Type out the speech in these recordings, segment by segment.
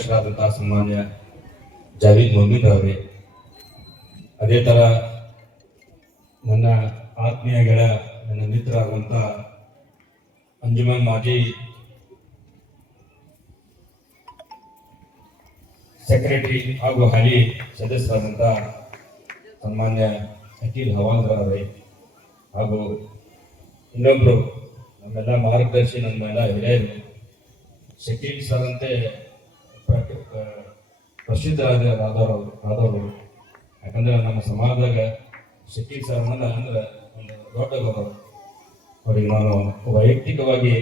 ಸನ್ಮಾನ್ಯ ಜಾವೀದ್ ಮೊಹಮ್ಮದ್ ಅವರೇ, ಅದೇ ತರ ನನ್ನ ಆತ್ಮೀಯ ಗೆಳೆಯ ನನ್ನ ಮಿತ್ರ ಆಗುವಂತ ಅಂಜುಮನ್ ಮಾಜಿ ಸೆಕ್ರೆಟರಿ ಹಾಗೂ ಹಾಲಿ ಸದಸ್ಯರಾದಂಥ ಸನ್ಮಾನ್ಯ ಅಖಿಲ್ ಹವಾಲ್ದಾರ್ ಅವರೇ, ಹಾಗೂ ಇನ್ನೊಬ್ರು ನಮ್ಮೆಲ್ಲ ಮಾರ್ಗದರ್ಶಿ ನಮ್ಮೆಲ್ಲ ಹಿರಿಯರು ಶಕೀಲ್ ಸರ್ ಅಂತೆ ಪ್ರಸಿದ್ಧರಾದವರು. ಯಾಕಂದ್ರೆ ನಮ್ಮ ಸಮಾಜದಾಗ ಶಕೀಲ್ ಸರ್ ಅಂದ್ರೆ ಒಂದು ದೊಡ್ಡ ಗೌರವ. ಅವರಿಗೆ ನಾನು ವೈಯಕ್ತಿಕವಾಗಿ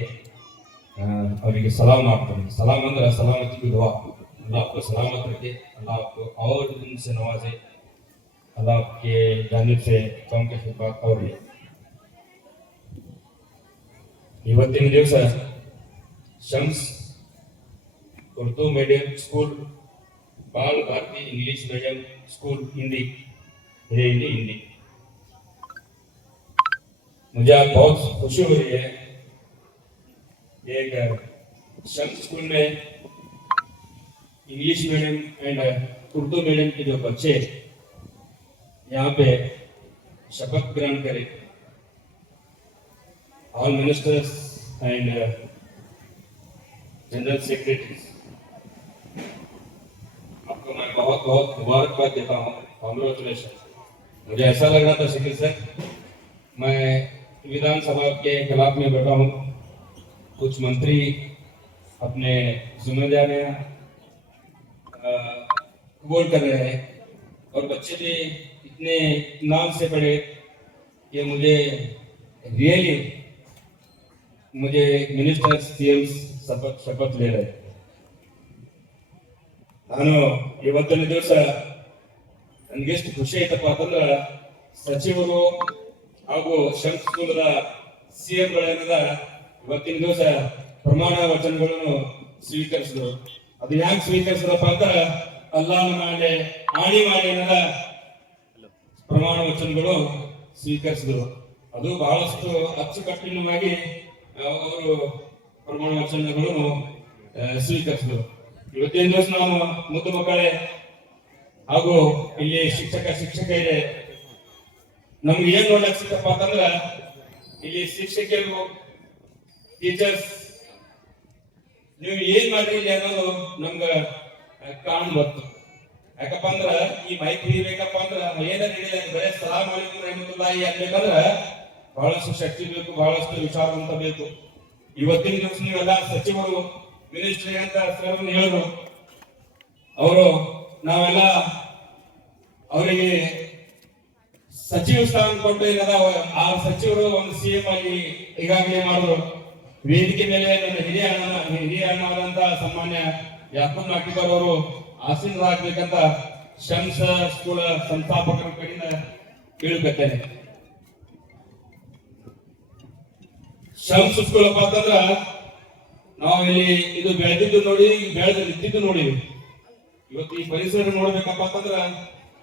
ಅವರಿಗೆ ಸಲಾಮ್ ಮಾಡ್ತೀನಿ. ಸಲಾಮ್ ಅಂದ್ರೆ ಸಲಾಮತಿ ದುವಾ, अल्लाह आपको सलामत रखे, अल्लाह आपको और उनसे नवाजे, अल्लाह आपके जानिब से कौम के खिदमत और ಇವತ್ತಿನ ದಿವಸ Shams Urdu medium school Bal Bharati English medium school Hindi Hindi मुझे आज बहुत खुशी हो रही है। एक शम्स स्कूल में English medium and Urdu medium के जो बच्चे यहाँ पे शपथ ग्रहण करें। All ministers and general secretaries, आपको मैं बहुत बहुत मुबारकबाद देता हूँ, कॉन्ग्रेचुलेशन। मुझे ऐसा लग रहा था शकील सर, मैं विधानसभा के खिलाफ में बैठा हूँ, कुछ मंत्री अपने जिम्मेदारियां कबूल कर रहे हैं और बच्चे भी इतने इत्मीनान से पढ़े कि मुझे रियली मुझे मिनिस्टर सीएम शपथ ले रहे। ನಾನು ಇವತ್ತಿನ ದಿವಸ ನನಗೆ ಎಷ್ಟು ಖುಷಿ ಆಯ್ತಪ್ಪ ಅಂತಂದ್ರೆ ಸಚಿವರು ಹಾಗೂ ಶಮ್ಸ್ ಸ್ಕೂಲದ ಸಿಎಂಗಳೇನದ ಇವತ್ತಿನ ದಿವಸ ಪ್ರಮಾಣ ವಚನಗಳನ್ನು ಸ್ವೀಕರಿಸಿದ್ರು. ಅದು ಹ್ಯಾಂಗ್ ಸ್ವೀಕರಿಸಿದ್ರಪ್ಪ ಅಂತ ಅಲ್ಲಾಹನ ಮೇಲೆ ಆಣಿ ಮಾಡಿ ಏನದ ಪ್ರಮಾಣ ವಚನಗಳು ಸ್ವೀಕರಿಸಿದ್ರು. ಅದು ಬಹಳಷ್ಟು ಅಚ್ಚುಕಟ್ಟಿನವಾಗಿ ಅವರು ಪ್ರಮಾಣ ವಚನಗಳನ್ನು ಸ್ವೀಕರಿಸಿದ್ರು. ಇವತ್ತಿನ ದಿವಸ ನಾವು ಮುದ್ದು ಮಕ್ಕಳೇ ಹಾಗೂ ಇಲ್ಲಿ ಶಿಕ್ಷಕರೇ ನಮ್ಗೆ ಏನ್ ನೋಡ್ಲಿಕ್ಕೆ ಸಿಕ್ಕಪ್ಪ ಅಂತಂದ್ರ ಇಲ್ಲಿ ಶಿಕ್ಷಕರು ಟೀಚರ್ಸ್ ನೀವು ಏನ್ ಮಾಡ್ರಿ ಇಲ್ಲಿ ಅನ್ನೋದು ನಮ್ಗ ಕಾಣ್ ಬಂತು. ಯಾಕಪ್ಪ ಅಂದ್ರ ಈ ಮೈಕ್ ಹಿಡಿಬೇಕಪ್ಪ ಅಂದ್ರ ಏನಾರ ಹಿಡಿದ ಬರೇ ಸಲಾಮ್ ಅಲೈಕುಂ ರಹಮತುಲ್ಲಾಹಿ ಅನ್ಬೇಕಂದ್ರ ಬಹಳಷ್ಟು ಶಕ್ತಿ ಬೇಕು, ಬಹಳಷ್ಟು ವಿಚಾರವಂತ ಬೇಕು. ಇವತ್ತಿನ ದಿವಸ ನೀವೆಲ್ಲ ಸಚಿವರು ಮಿನಿಸ್ಟ್ರಿ ಅಂತ ಹೆಸರನ್ನು ಹೇಳಿದ್ರು. ಅವರು ನಾವೆಲ್ಲ ಅವರಿಗೆ ಸಚಿವ ಸ್ಥಾನ ಕೊಟ್ಟು ಏನದ ಆ ಸಚಿವರು ಒಂದು ಸಿಎಂ ಆಗಿ ಈಗಾಗಲೇ ಮಾಡಿದ್ರು. ವೇದಿಕೆ ಮೇಲೆ ನನ್ನ ಹಿರಿಯ ಅಣ್ಣಾದಂತ ಸನ್ಮಾನ್ಯ ಯಾಕೂಬ್ ನಾಟಿಕರ್ ಅವರು ಆಸೀನರಾಗಬೇಕಂತ ಶಮ್ಸ್ ಸ್ಕೂಲ್ ಸಂಸ್ಥಾಪಕರ ಕಡೆಯಿಂದ ಕೇಳಬೇಕೇನೆ. ಶಮ್ಸ್ ಸ್ಕೂಲ್ ಅಪ್ಪ ಅಂತಂದ್ರ ನಾವು ಇಲ್ಲಿ ಇದು ಬೆಳೆದಿದ್ದು ನೋಡಿ, ಬೆಳೆದು ನಿಂತಿದ್ದು ನೋಡಿವಿ. ಇವತ್ತು ಈ ಪರಿಸರ ನೋಡ್ಬೇಕಪ್ಪ ಅಂತಂದ್ರ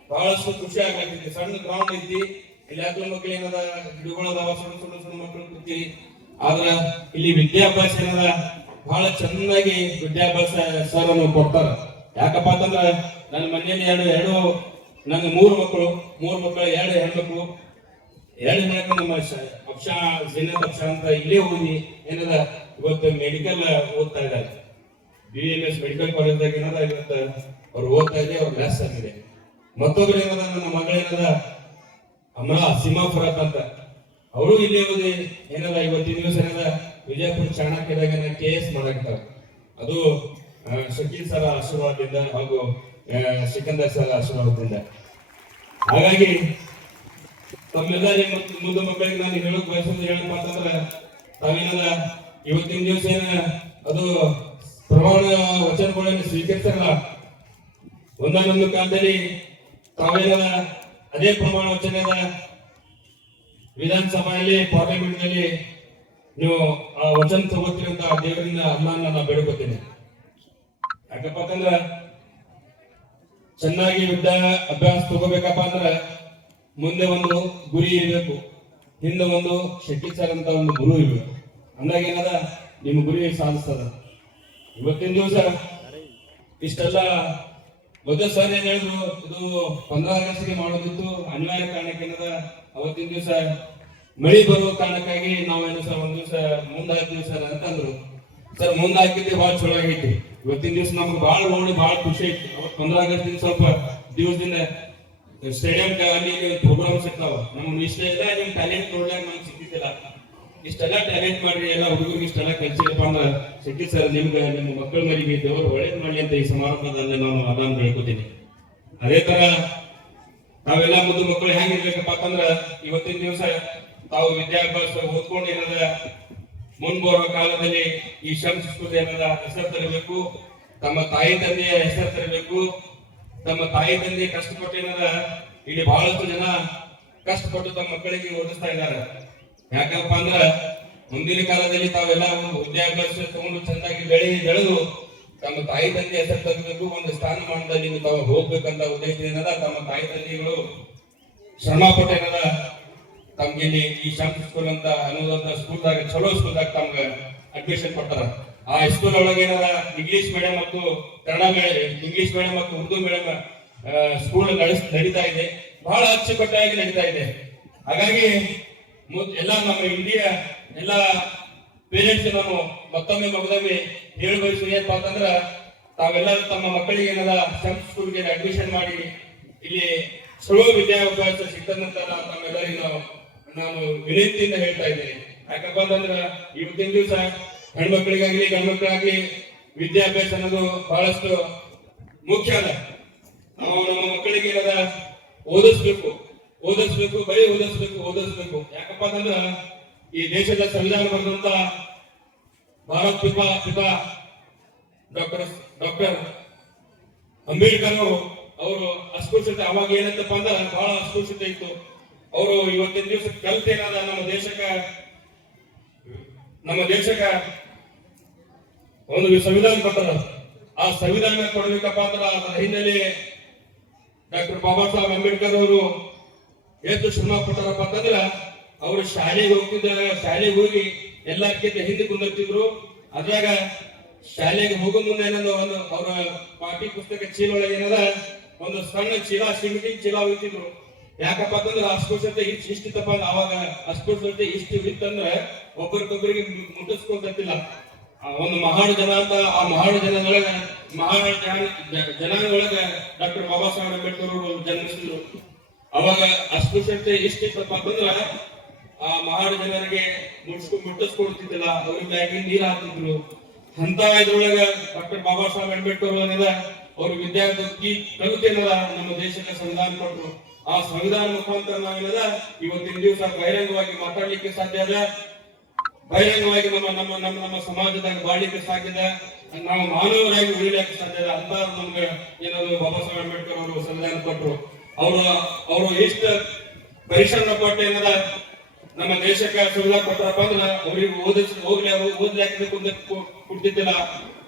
ಬಹಳಷ್ಟು ಖುಷಿ ಆಗ್ತೈತಿ. ಸಣ್ಣ ಗ್ರೌಂಡ್ ಐತಿ, ಇಲ್ಲಿ ಯಾಕೆ ಮಕ್ಕಳು ಏನದ ಗಿಡಗಳದಾವ, ಸಣ್ಣ ಮಕ್ಕಳು ಕೂತಿ. ಆದ್ರ ಇಲ್ಲಿ ವಿದ್ಯಾಭ್ಯಾಸ ಏನದ ಬಹಳ ಚೆನ್ನಾಗಿ ವಿದ್ಯಾಭ್ಯಾಸ ಸರ್ ಅನ್ನು ಕೊಡ್ತಾರ. ಯಾಕಪ್ಪ ಅಂತಂದ್ರ ನನ್ನ ಮನೆಯಲ್ಲಿ ನನ್ನ ಮೂರು ಮಕ್ಕಳು 2 ಹೆಣ್ಮಕ್ಳು, 2 ಹೆಣ್ಮಕ್ಳು ನಮ್ಮ ಪಕ್ಷ ಜಿನ್ನತ್ ಪಕ್ಷ ಅಂತ ಇಲ್ಲೇ ಓದಿ ಏನದ ಇವತ್ತು ಮೆಡಿಕಲ್ ಓದ್ತಾ ಇದ್ದಾರೆ. BMS ಮೆಡಿಕಲ್ ಕಾಲೇಜ್ದಾಗ ಏನದ ಇವತ್ತು ಅವ್ರು ಓದ್ತಾ ಇದೆ, ಅವ್ರ ಲ್ಯಾಸ್ ಆಗಿದೆ. ಮತ್ತೊಬ್ರು ಏನದ ನನ್ನ ಮಗಳೇನದ ಅಮಲಾ ಸಿಮಾಫುರತ್ ಅಂತ, ಅವರು ಇಲ್ಲೇ ಓದಿ ಏನದ ಇವತ್ತಿನ ದಿವಸ ಏನದ ವಿಜಯಪುರ ಚಾಣಕ್ಯದಾಗ KS ಮಾಡಾಕ್ತಾರೆ. ಅದು ಶಕೀಲ್ ಸರ್ ಆಶೀರ್ವಾದದಿಂದ ಹಾಗೂ ಸಿಕಂದರ್ ಸರ್ ಆಶೀರ್ವಾದದಿಂದ. ಹಾಗಾಗಿ ತಮ್ಮೆಲ್ಲರಿ ಮುದ್ದು ಮಕ್ಕಳಿಗೆ ನಾನು ಹೇಳಕ್ ಬಯಸೋದು ಏನಪ್ಪ ಅಂತಂದ್ರೆ ತಾವೇನದ ಇವತ್ತಿನ ದಿವಸ ಅದು ಪ್ರಮಾಣ ವಚನಗಳನ್ನು ಸ್ವೀಕರಿಸಲ್ಲ. ಒಂದೊಂದು ಕಾಲದಲ್ಲಿ ತಾವೇನದ ಅದೇ ಪ್ರಮಾಣ ವಚನದ ವಿಧಾನಸಭೆಯಲ್ಲಿ ಪಾರ್ಲಿಮೆಂಟ್ ನಲ್ಲಿ ನೀವು ಆ ವಚನ ತಗೋತೀರಂತ ದೇವರಿಂದ ಅಲ್ಲಾಹನ ನಾನು ಬೇಡ್ಕೊತೀನಿ. ಯಾಕಪ್ಪ ಅಂತಂದ್ರ ಚೆನ್ನಾಗಿ ಅಭ್ಯಾಸ ತಗೋಬೇಕಪ್ಪ ಅಂದ್ರ ಮುಂದೆ ಒಂದು ಗುರಿ ಇರಬೇಕು, ಹಿಂದೆ ಒಂದು ಶಕೀಲ್ ಸರ್ ಅಂತ ಒಂದು ಗುರು ಇರಬೇಕು. ಅಂದಾಗ ಏನದ ನಿಮ್ಮ ಗುರಿ ಸಾಧಿಸ್ತದ. ಇವತ್ತಿನ ದಿವಸ ಇಷ್ಟೆಲ್ಲ ಮೊದಲ ಸರ್ ಏನ್ ಹೇಳಿದ್ರು, ಇದು 15 ಆಗಸ್ಟ್ಗೆ ಮಾಡೋದಿತ್ತು, ಅನಿವಾರ್ಯ ಕಾರಣಕ್ಕೆ ಏನದ ಅವತ್ತಿನ ದಿವಸ ಮಳಿ ಬರುವ ಕಾರಣಕ್ಕಾಗಿ ನಾವೇನು ಸರ್ ಒಂದ್ ದಿವಸ ಮುಂದಾಗ್ತೀವಿ ಸರ್ ಅಂತಂದ್ರು. ಸರ್ ಮುಂದಾಕಿದ್ದೆ ಬಹಳ ಚಲೋ ಆಗೈತಿ. ಇವತ್ತಿನ ದಿವಸ ನಮ್ಗೆ ಬಹಳ ನೋಡಿ ಬಹಳ ಖುಷಿ ಐತಿ. ಅವತ್ತು 15 ಆಗಸ್ಟ್ ಸ್ವಲ್ಪ ದಿವಸದಿಂದ ಸ್ಟೇಡಿಯಂ ಅಲ್ಲಿ ಪ್ರೋಗ್ರಾಮ್ಸ್ ಇರ್ತಾವ. ನಮ್ಗೆ ಇಷ್ಟ ಇಲ್ಲ, ನಿಮ್ ಟ್ಯಾಲೆಂಟ್ ನೋಡ್ಲಾಕ ನಮ್ಗೆ ಸಿಕ್ಕಿದ್ದಿಲ್ಲ. ಇಷ್ಟೆಲ್ಲ ಟ್ಯಾಲೆಂಟ್ ಮಾಡ್ರಿ, ಎಲ್ಲ ಹುಡುಗರಿಗೆ ಇಷ್ಟೆಲ್ಲ ಕಲ್ಸಿರಪ್ಪ ಅಂದ್ರೆ ಸಿಕ್ಕಿ ಸರ್. ನಿಮ್ಗೆ ನಿಮ್ಮ ಮಕ್ಕಳ ಮರಿಗೆ ದೇವರು ಒಳ್ಳೇದ್ ಮಾಡ್ಲಿ ಅಂತ ಈ ಸಮಾರಂಭದಲ್ಲಿ ನಾನು ಅದನ್ನು ಬೆಳ್ಕೊತೀನಿ. ಅದೇ ತರ ತಾವೆಲ್ಲ ಮುದ್ದು ಮಕ್ಕಳು ಹೆಂಗಿರ್ಬೇಕಪ್ಪ ಅಂತಂದ್ರ ಇವತ್ತಿನ ದಿವಸ ತಾವು ವಿದ್ಯಾಭ್ಯಾಸ ಓದ್ಕೊಂಡು ಏನದ ಮುಂಬರುವ ಕಾಲದಲ್ಲಿ ಈ ಸಂಸ್ಕೃತಿ ಏನದ ಹೆಸರು ತರಬೇಕು, ತಮ್ಮ ತಾಯಿ ತಂದೆಯ ಹೆಸರು ತರಬೇಕು. ತಮ್ಮ ತಾಯಿ ತಂದೆ ಕಷ್ಟಪಟ್ಟು ಏನದ ಇಲ್ಲಿ ಬಹಳಷ್ಟು ಜನ ಕಷ್ಟಪಟ್ಟು ತಮ್ಮ ಮಕ್ಕಳಿಗೆ ಓದಿಸ್ತಾ ಇದ್ದಾರೆ. ಯಾಕಪ್ಪ ಅಂದ್ರ ಮುಂದಿನ ಕಾಲದಲ್ಲಿ ತಾವೆಲ್ಲ ವಿದ್ಯಾಭ್ಯಾಸ ತಗೊಂಡು ಚೆನ್ನಾಗಿ ಬೆಳೆದು ತಮ್ಮ ತಾಯಿ ತಂದೆ ಹೆಸರು ತರಬೇಕು, ಒಂದು ಸ್ಥಾನಮಾನದಲ್ಲಿ ತಾವು ಹೋಗ್ಬೇಕಂತ ಉದ್ದೇಶದಿಂದ ತಮ್ಮ ತಾಯಿ ತಂದೆಗಳು ಶ್ರಮ ಪಟ್ಟು ಏನದ ತಮ್ಗೆ ಇಲ್ಲಿ ಈ ಶಾಂತಿ ಸ್ಕೂಲ್ ಅಂತ ಅನ್ನೋದಂತ ಸ್ಕೂಲ್ದಾಗ ಚಲೋ ಸ್ಕೂಲ್ದಾಗ ತಮ್ಗೆ ಅಡ್ಮಿಷನ್ ಕೊಟ್ಟಾರ. ಆ ಸ್ಕೂಲ್ ಒಳಗೆ ಏನದ ಇಂಗ್ಲಿಷ್ ಮೀಡಿಯಂ ಮತ್ತು ಕನ್ನಡ ಇಂಗ್ಲಿಷ್ ಮೀಡಿಯಂ ಮತ್ತು ಉರ್ದು ಮೀಡಿಯಂ ಸ್ಕೂಲ್ ನಡೀತಾ ಇದೆ, ಬಹಳ ಅಚ್ಚುಕಟ್ಟಾಗಿ ನಡೀತಾ ಇದೆ. ಹಾಗಾಗಿ ಎಲ್ಲ ನಮ್ಮ ಇಂಡಿಯಾ ಎಲ್ಲ ಪೇರೆಂಟ್ಸ್ ನಾನು ಮತ್ತೊಮ್ಮೆ ಮಗದೊಮ್ಮೆ ಹೇಳಿ ಬಯಸುವ ಏನಪ್ಪಾ ಅಂತಂದ್ರ ತಾವೆಲ್ಲ ತಮ್ಮ ಮಕ್ಕಳಿಗೆ ಏನದ ಸೆಲ್ಫ್ ಸ್ಕೂಲ್ಗೆ ಅಡ್ಮಿಷನ್ ಮಾಡಿ ಇಲ್ಲಿ ಚಲೋ ವಿದ್ಯಾಭ್ಯಾಸ ಸಿಗ್ತದಂತ ತಮ್ಮೆಲ್ಲರಿಗೂ ನಾನು ವಿನಂತಿಯಿಂದ ಹೇಳ್ತಾ ಇದ್ದೇನೆ. ಯಾಕಪ್ಪ ಅಂತಂದ್ರ ಇವತ್ತಿನ ದಿವಸ ಹೆಣ್ಮಕ್ಳಿಗಾಗ್ಲಿ ಗಂಡ್ಮಕ್ಳಾಗ್ಲಿ ವಿದ್ಯಾಭ್ಯಾಸ ಅನ್ನೋದು ಬಹಳಷ್ಟು ಮುಖ್ಯ ಅದ. ನಾವು ನಮ್ಮ ಮಕ್ಕಳಿಗೆ ಏನದ ಓದಿಸ್ಬೇಕು, ಬರೀ ಓದಿಸ್ಬೇಕು. ಯಾಕಪ್ಪ ಅಂತಂದ್ರ ಈ ದೇಶದ ಸಂವಿಧಾನ ಬರೆದಂತ ಭಾರತ ಪಿತಾ ಡಾಕ್ಟರ್ ಅಂಬೇಡ್ಕರ್ ಅವರು ಅಸ್ಪೃಶ್ಯತೆ ಅವಾಗ ಏನಂತಪ್ಪ ಅಂದ್ರ ಬಹಳ ಅಸ್ಪೃಶ್ಯತೆ ಇತ್ತು. ಅವರು ಇವತ್ತಿನ ದಿವಸ ಕಲ್ತ ಏನದ ನಮ್ಮ ದೇಶಕ್ಕ ಒಂದು ಸಂವಿಧಾನ ಕೊಟ್ಟಾರ. ಆ ಸಂವಿಧಾನ ಕೊಡಬೇಕಪ್ಪ ಅಂದ್ರ ಅದರ ಹಿನ್ನೆಲೆ ಡಾಕ್ಟರ್ ಬಾಬಾ ಸಾಹೇಬ್ ಅಂಬೇಡ್ಕರ್ ಅವರು ಎಷ್ಟು ಶ್ರಮ ಪಟ್ಟಾರಪ್ಪ ಅಂತಂದ್ರ ಅವರು ಶಾಲೆಗೆ ಹೋಗಿ ಎಲ್ಲಕ್ಕಿಂತ ಹಿಂದೆ ಕುಂದಿರ್ತಿದ್ರು. ಅದ್ರಾಗ ಶಾಲೆಗೆ ಹೋಗೋ ಮುಂದೆ ಏನಂದ ಅವರ ಪಾಠ್ಯ ಪುಸ್ತಕ ಚೀಲ ಒಳಗೆ ಏನದ ಒಂದು ಸಣ್ಣ ಸಿಮೆಂಟಿನ ಚೀಲ ಹೋಗ್ತಿದ್ರು. ಯಾಕಪ್ಪ ಅಂತಂದ್ರ ಅಸ್ಪೃಶ್ಯತೆ ಇಷ್ಟಿತ್ತಪ್ಪ ಅವಾಗ ಅಸ್ಪೃಶ್ಯತೆ ಇಷ್ಟು ಇತ್ತಂದ್ರೆ ಒಬ್ಬರಿಗೊಬ್ಬರಿಗೆ ಮುಟ್ಟಿಸ್ಕೊಂತಿಲ್ಲ. ಒಂದು ಮಹಾನ್ ಜನ ಅಂತ ಆ ಮಹಾನ್ ಜನಾಂಗದೊಳಗ ಡಾಕ್ಟರ್ ಬಾಬಾ ಸಾಹೇಬ್ ಅಂಬೇಡ್ಕರ್ ಅವರು ಜನ್ಮಿಸಿದ್ರು. ಅವಾಗ ಅಸ್ಪೃಶ್ಯತೆ ಇಷ್ಟಿತ್ತಪ್ಪ ಅಂತಂದ್ರ ಆ ಮಹಾನ್ ಜನರಿಗೆ ಮುಟ್ಟಿಸ್ಕೊಡ್ತಿದ್ದಿಲ್ಲ, ಅವ್ರಿಗೆ ಬ್ಯಾಗಿನ ನೀರ್ ಹಾಕ್ತಿದ್ರು. ಅಂತ ಇದ್ರೊಳಗ ಡಾಕ್ಟರ್ ಬಾಬಾ ಸಾಹೇಬ್ ಅಂಬೇಡ್ಕರ್ ಏನದ ಅವ್ರ ವಿದ್ಯಾರ್ಥಿ ಕಲಿತೇನದ ನಮ್ಮ ದೇಶಕ್ಕೆ ಸಂವಿಧಾನ ಕೊಟ್ಟರು. ಆ ಸಂವಿಧಾನ ಮುಖಾಂತರ ನಾವೇನದ ಇವತ್ತಿನ ದಿವಸ ಬಹಿರಂಗವಾಗಿ ಮಾತಾಡ್ಲಿಕ್ಕೆ ಸಾಧ್ಯ ಅದ, ಬಹಿರಂಗವಾಗಿ ನಮ್ಮ ಸಮಾಜದಾಗ ಬಾಳ್ಲಿಕ್ಕೆ ಸಾಧ್ಯ ಅದ, ನಾವು ಮಾನವರಾಗಿ ಉಳಿಲಿಕ್ಕೆ ಸಾಧ್ಯ ಅದ. ಅಂತ ನಮ್ಗೆ ಏನಾದ್ರು ಬಾಬಾ ಸಾಹೇಬ್ ಅಂಬೇಡ್ಕರ್ ಅವರು ಸಂವಿಧಾನ ಕೊಟ್ಟರು. ಅವರು ಎಷ್ಟು ಪರಿಶ್ರಮ ಪಟ್ಟು ಏನದ ನಮ್ಮ ದೇಶಕ್ಕೆ ಸಂವಿಧಾನ ಕೊಟ್ಟರಪ್ಪ ಅಂದ್ರ ಅವ್ರಿಗೆ ಓದ್ಲಾಕ ಕೊಡ್ತಿದ್ದಿಲ್ಲ.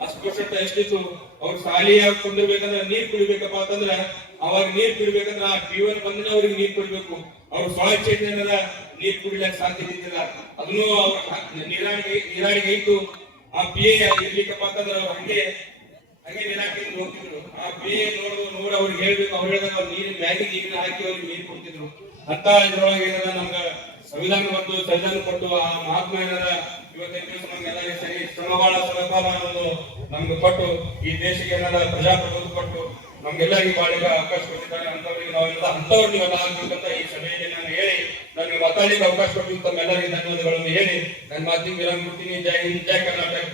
ಅಸ್ಪೃಶ್ಯತೆ ಎಷ್ಟಿತ್ತು. ಅವ್ರು ಶಾಲೆಯಾಗಿ ಕುಂದಿರ್ಬೇಕಂದ್ರೆ ನೀರ್ ಕುಡಿಬೇಕಪ್ಪ ಅಂತಂದ್ರ ಅವಾಗ ನೀರ್ ಕುಡಿಬೇಕಂದ್ರ ಆ ಟಿವನ್ ಬಂದ್ರೆ ಅವ್ರಿಗೆ ನೀರ್ ಕುಡಿಬೇಕು. ಅವ್ರ ಸ್ವಚ್ಛತೆ ಏನದ ನೀರ್ ಕುಡಿಲಕ್ ಸಾಧ್ಯ ಇದ್ದಿಲ್ಲ. ಅದನ್ನು ಅವ್ರ ನೀರಾಡಿಗೆ ಇತ್ತು. ಆ ಪಿಎ ಇರ್ಲಿಕ್ಕಪ್ಪ ಅಂತಂದ್ರ ಅವ್ರು ಹಂಗೆ ನೀರಾಕಿಂದ ಹೋಗ್ತಿದ್ರು. ಆ ಪಿಎ ನೋಡ್ ಅವ್ರಿಗೆ ಹೇಳ್ಬೇಕು, ಅವ್ರು ಹೇಳಿದಾಗ ಅವ್ರು ನೀರಿನ ಮ್ಯಾಗಿನ ನೀರಿನ ಹಾಕಿ ಅವ್ರಿಗೆ ನೀರ್ ಕೊಡ್ತಿದ್ರು. ಅಂತ ಇದ್ರೊಳಗೆ ಏನದ ನಮ್ಗ ಸಂವಿಧಾನ ಕೊಟ್ಟು ಆ ಮಹಾತ್ಮ ಏನದ ಇವತ್ತಿನ ದಿವಸ ನಮ್ಗೆಲ್ಲ ಸರಿ ಶ್ರಮಬಾಳ ಅನ್ನೋದು ನಮ್ಗೆ ಕೊಟ್ಟು ಈ ದೇಶಕ್ಕೆ ಏನದ ಪ್ರಜಾಪ್ರಭುತ್ವ ಕೊಟ್ಟು ನಮ್ಗೆಲ್ಲರಿಗೂ ಬಾಳಿಗೆ ಅವಕಾಶ ಕೊಟ್ಟಿದ್ದಾರೆ. ಅಂತವ್ರಿಗೆ ಅಂತವ್ರು ನೀವೆಲ್ಲ ಆಗ್ಬೇಕಂತ ಈ ಸಭೆಯಲ್ಲಿ ನಾನು ಹೇಳಿ ನನಗೆ ಮಾತಾಡ್ಲಿಕ್ಕೆ ಅವಕಾಶ ಕೊಟ್ಟು ತಮ್ಮೆಲ್ಲರಿಗೆ ಧನ್ಯವಾದಗಳನ್ನು ಹೇಳಿ ನನ್ನ ಮಾತಿಗೆ ವಿರಾಮ ಕೊಡ್ತೀನಿ. ಜೈ ಹಿಂದ್, ಜೈ ಕರ್ನಾಟಕ.